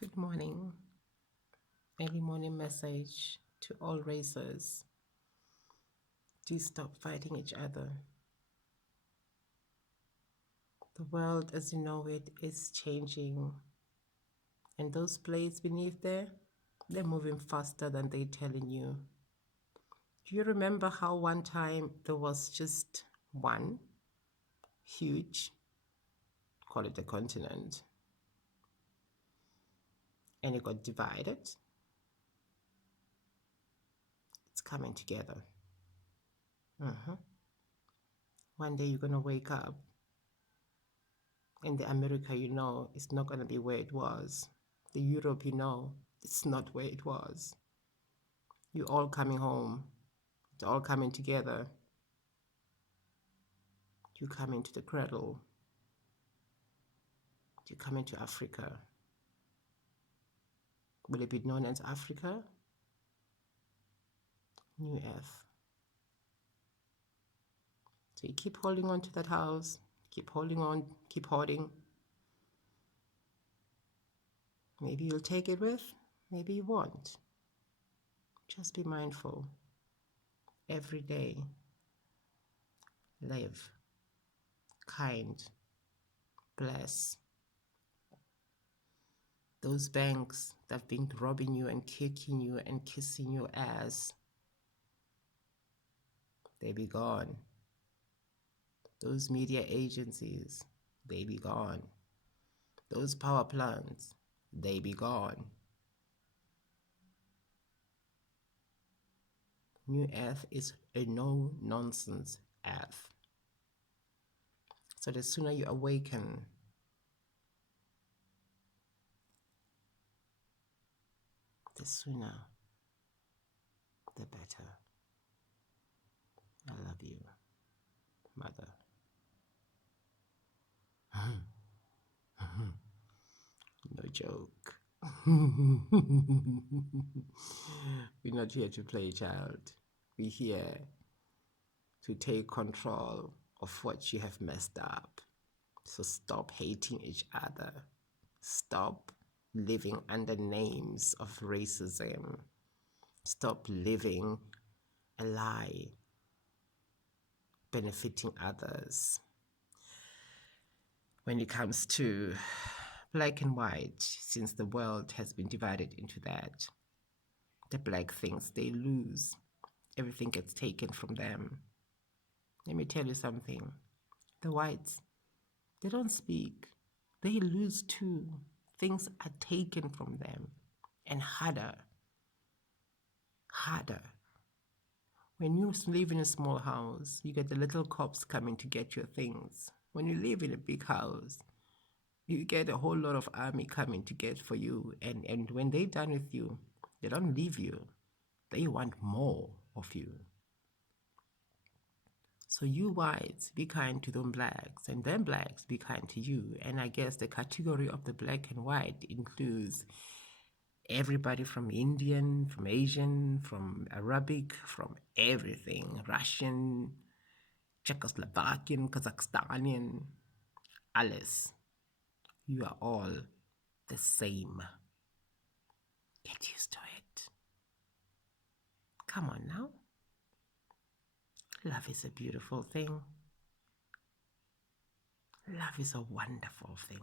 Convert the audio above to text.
Good morning. Early morning message to all racers. Do stop fighting each other. The world as you know it is changing. And those plates beneath there, they're moving faster than they're telling you. Do you remember how one time there was just one huge, call it a continent, and it got divided? It's coming together. One day you're going to wake up and the America you know is not going to be where it was. The Europe you know, it's not where it was. You're all coming home. It's all coming together. You come into the cradle. You come into Africa. Will it be known as Africa? New Earth. So you keep holding on to that house. Keep holding on. Keep hoarding. Maybe you'll take it with. Maybe you won't. Just be mindful. Every day, live. Kind. Bless. Those banks that have been robbing you and kicking you and kissing your ass, they be gone. Those media agencies, they be gone. Those power plants, they be gone. New Earth is a no-nonsense Earth. So the sooner you awaken, the sooner, the better. I love you, Mother. No joke. We're not here to play, child. We're here to take control of what you have messed up. So stop hating each other. Stop living under names of racism. Stop living a lie, benefiting others. When it comes to black and white, since the world has been divided into that, the black things, they lose. Everything gets taken from them. Let me tell you something. The whites, they don't speak. They lose too. Things are taken from them. And harder. When you live in a small house, you get the little cops coming to get your things. When you live in a big house, you get a whole lot of army coming to get for you. And when they're done with you, they don't leave you. They want more of you. So you whites, be kind to them blacks, and them blacks, be kind to you. And I guess the category of the black and white includes everybody from Indian, from Asian, from Arabic, from everything, Russian, Czechoslovakian, Kazakhstanian, alles. You are all the same. Get used to it. Come on now. Love is a beautiful thing. Love is a wonderful thing.